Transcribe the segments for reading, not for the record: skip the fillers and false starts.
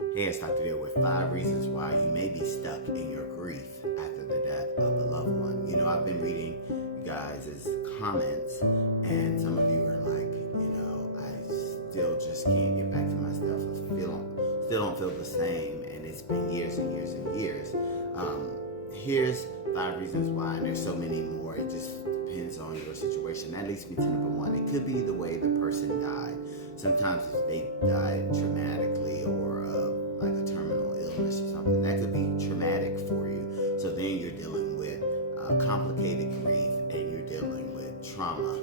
Hey, it's Dr. Deal with 5 reasons why you may be stuck in your grief after the death of a loved one. I've been reading you guys' comments, and some of you are like, I still just can't get back to myself. Still don't feel the same, and it's been years and years and years. Here's 5 reasons why, and there's so many more. It just depends on your situation. That leads me to number one. It could be the way the person died. Sometimes if they died traumatically or like a terminal illness or something, that could be traumatic for you. So then you're dealing with complicated grief, and you're dealing with trauma.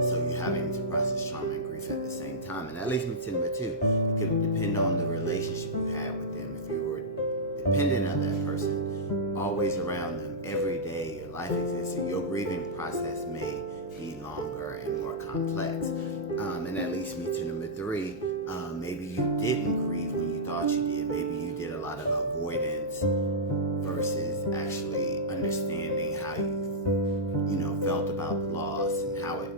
So you're having to process trauma and grief at the same time. And that leads me to number two. It could depend on the relationship you had with them. If you were dependent on that person, always around them every day, your life existed, your grieving process may be longer and more complex. And that leads me to number three. Maybe you didn't grieve when you thought you did. Maybe you did a lot of avoidance versus actually understanding how you felt about the loss and how it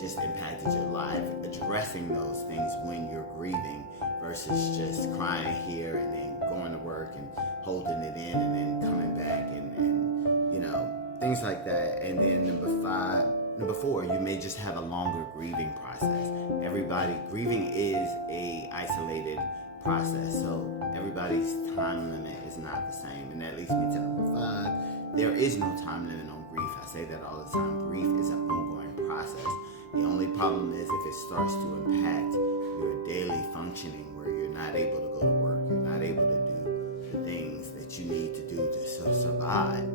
just impacted your life. Addressing those things when you're grieving versus just crying here and then going to work and holding it in and then coming back and things like that. And then number four, you may just have a longer grieving process. Grieving is a isolated process, so everybody's time limit is not the same. And that leads me to number five. There is no time limit on grief. I say that all the time. Grief is an ongoing process. The only problem is if it starts to impact your daily functioning, where you're not able to go to work, you're not able to do the things that you need to do to survive,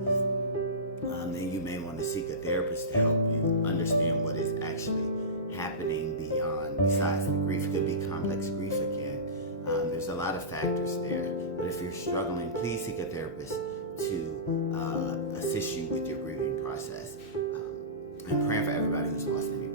then you may want to seek a therapist to help you understand what is actually happening besides the grief. It could be complex grief again. There's a lot of factors there. But if you're struggling, please seek a therapist to assist you with your grieving process. I'm praying for everybody who's lost anyone.